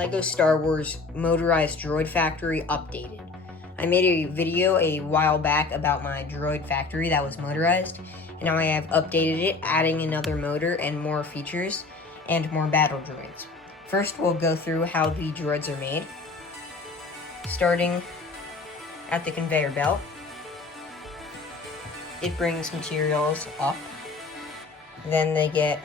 LEGO Star Wars Motorized Droid Factory updated. I made a video a while back about my droid factory that was motorized, and now I have updated it, adding another motor and more features, and more battle droids. First, we'll go through how the droids are made. Starting at the conveyor belt, it brings materials up. Then they get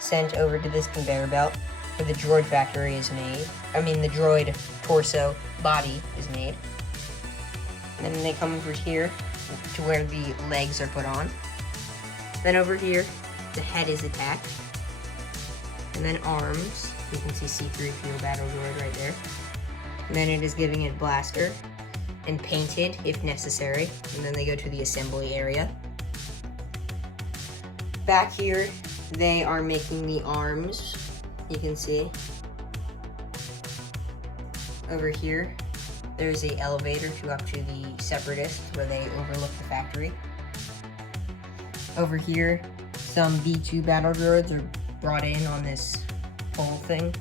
sent over to this conveyor belt where the droid factory is made. The droid torso body is made. And then they come over here to where the legs are put on. Then over here, the head is attached. And then arms. You can see C-3PO battle droid right there. And then it is giving it blaster and painted if necessary. And then they go to the assembly area. Back here, they are making the arms. You can see. Over here, there's an elevator to up to the Separatists where they overlook the factory. Over here, some V2 battle droids are brought in on this pole thing.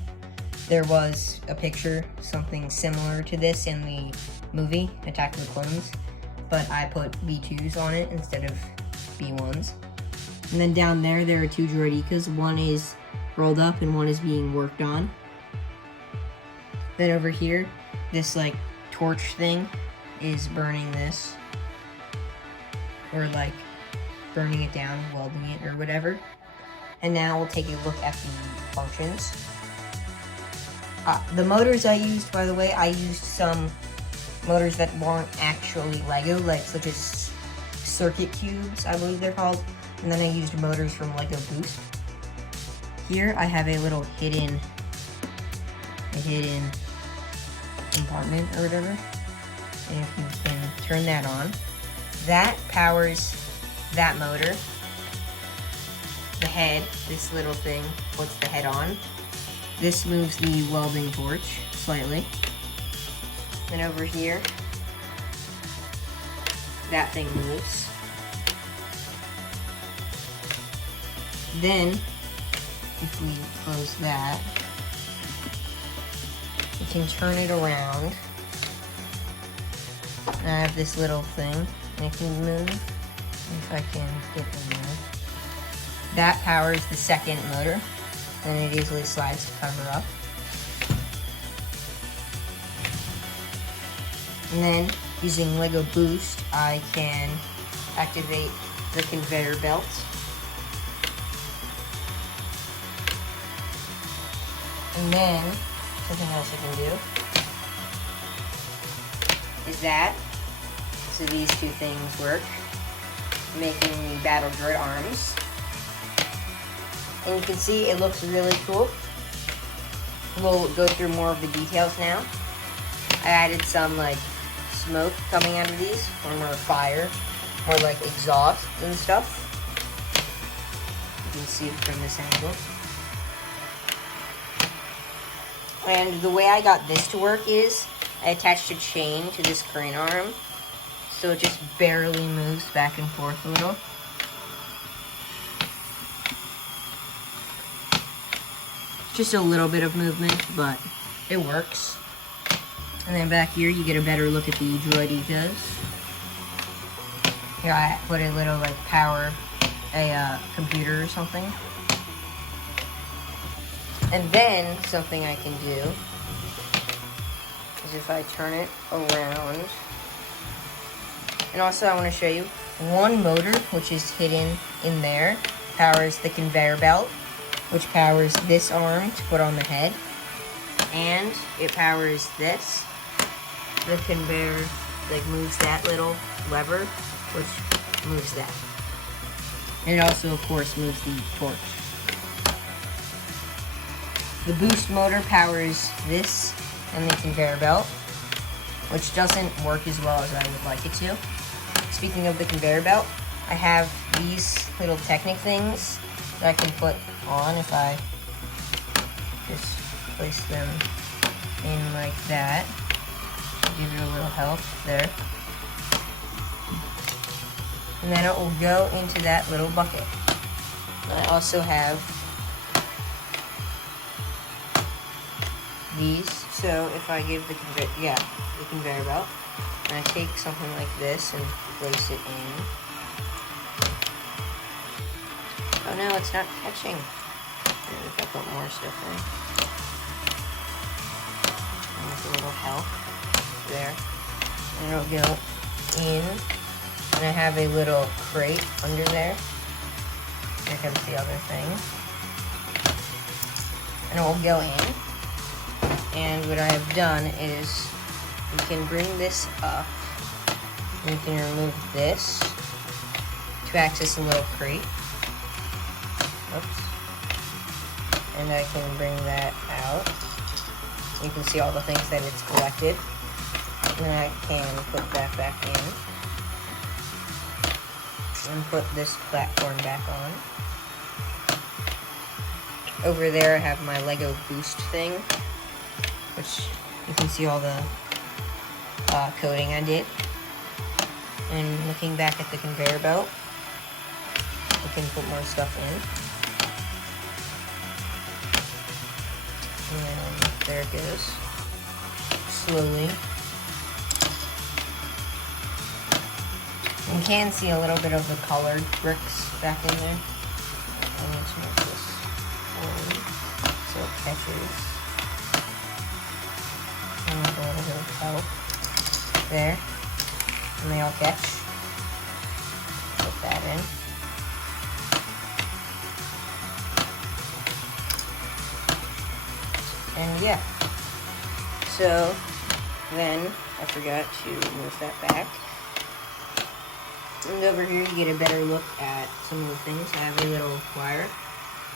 There was a picture, something similar to this in the movie, Attack of the Clones, but I put V2s on it instead of B1s. And then down there are two droidicas. One is rolled up and one is being worked on. Then over here, this torch thing is burning this. Or burning it down, welding it or whatever. And now we'll take a look at the functions. The motors I used, by the way, I used some motors that weren't actually LEGO, such as circuit cubes, I believe they're called. And then I used motors from LEGO Boost. Here I have a little hidden compartment or whatever. And if you can turn that on, that powers that motor. The head, this little thing, puts the head on. This moves the welding torch slightly. And over here, that thing moves. Then, if we close that, we can turn it around. And I have this little thing, and it can move, if I can get in there. That powers the second motor, and it easily slides to cover up. And then, using LEGO Boost, I can activate the conveyor belt. And then, something else I can do is that, so these two things work, making the battle droid arms. And you can see it looks really cool. We'll go through more of the details now. I added some smoke coming out of these, or more fire, or exhaust and stuff. You can see it from this angle. And the way I got this to work is I attached a chain to this crane arm, so it just barely moves back and forth a little. Just a little bit of movement, but it works. And then back here, you get a better look at the droidicas. Here I put a little power, a computer or something. And then, something I can do is if I turn it around. And also I want to show you, one motor, which is hidden in there, powers the conveyor belt, which powers this arm to put on the head. And it powers this. The conveyor moves that little lever, which moves that. And it also, of course, moves the torch. The boost motor powers this and the conveyor belt, which doesn't work as well as I would like it to. Speaking of the conveyor belt, I have these little Technic things that I can put on if I just place them in like that. Give it a little help there. And then it will go into that little bucket. I also have these. So if I give the conveyor belt, and I take something like this and place it in. Oh no, it's not catching. Maybe if I put more stuff in. And with a little help there. And it'll go in. And I have a little crate under there. Here comes the other thing. And it will go in. And what I have done is you can bring this up. And you can remove this to access the little crate. Oops. And I can bring that out. You can see all the things that it's collected. And then I can put that back in. And put this platform back on. Over there I have my Lego boost thing, which you can see all the coding I did. And looking back at the conveyor belt, you can put more stuff in. And there it goes. Slowly. You can see a little bit of the colored bricks back in there. I need to make this forward so it catches. And with a little bit of help there. And they all catch. Put that in. And yeah. So then I forgot to move that back. And over here you get a better look at some of the things. I have a little wire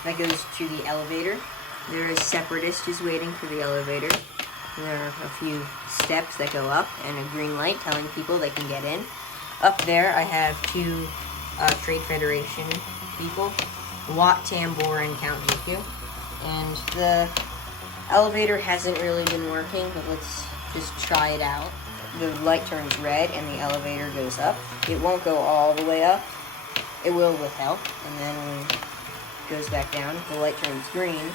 that goes to the elevator. There is Separatist is waiting for the elevator. There are a few steps that go up and a green light telling people they can get in. Up there I have two Trade Federation people, Watt, Tambor, and Count Dooku. And the elevator hasn't really been working, but let's just try it out. The light turns red and the elevator goes up. It won't go all the way up. It will with help. And then when it goes back down, the light turns green,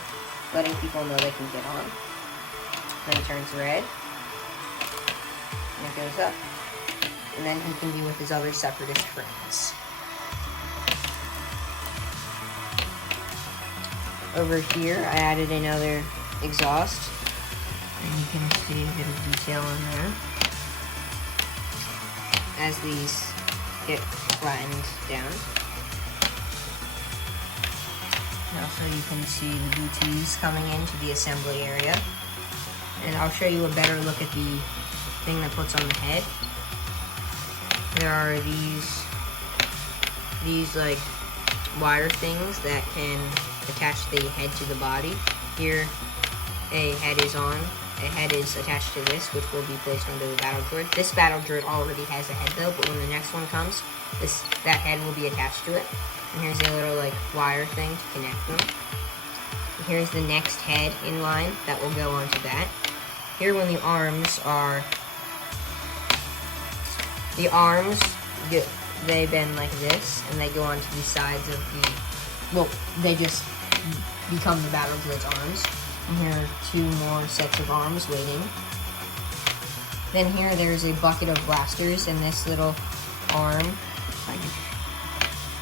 letting people know they can get on. Then it turns red. And it goes up. And then he can be with his other Separatist friends. Over here, I added another exhaust. And you can see a bit of detail in there. As these get flattened down. And also you can see the BTs coming into the assembly area. And I'll show you a better look at the thing that puts on the head. There are these like wire things that can attach the head to the body. Here a head is on. A head is attached to this, which will be placed onto the battle droid. This battle droid already has a head though, but when the next one comes, that head will be attached to it. And here's a little like wire thing to connect them. And here's the next head in line that will go onto that. Here when the arms they bend like this, and they go onto the sides of they just become the battle droid's arms. And here are two more sets of arms waiting. Then here there's a bucket of blasters, and this little arm,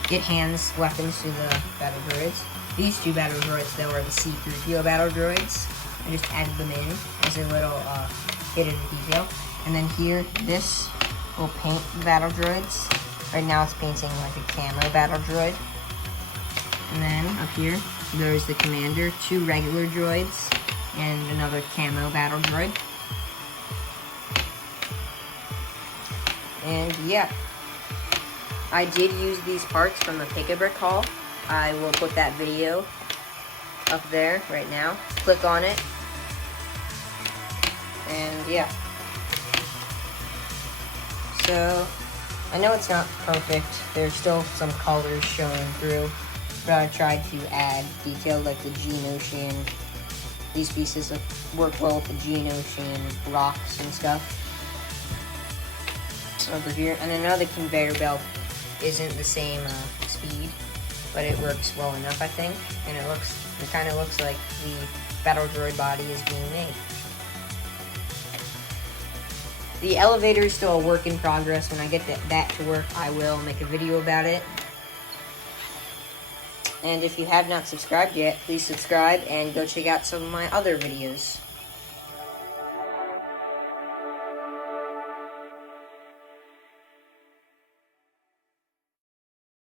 it hands weapons to the battle droids. These two battle droids though are the C-3PO battle droids. I just added them in as a little bit of detail. And then here, this will paint the battle droids. Right now it's painting like a camo battle droid. And then up here, there's the commander, two regular droids, and another camo battle droid. And yeah, I did use these parts from the Pick-a-Brick haul. I will put that video up there right now. Click on it. And yeah. So, I know it's not perfect. There's still some colors showing through. But I tried to add detail like the Geonosis. These pieces work well with the Geonosis rocks and stuff. Over here. And another conveyor belt isn't the same speed, but it works well enough, I think. And it kind of looks like the battle droid body is being made. The elevator is still a work in progress. When I get that to work, I will make a video about it. And if you have not subscribed yet, please subscribe and go check out some of my other videos.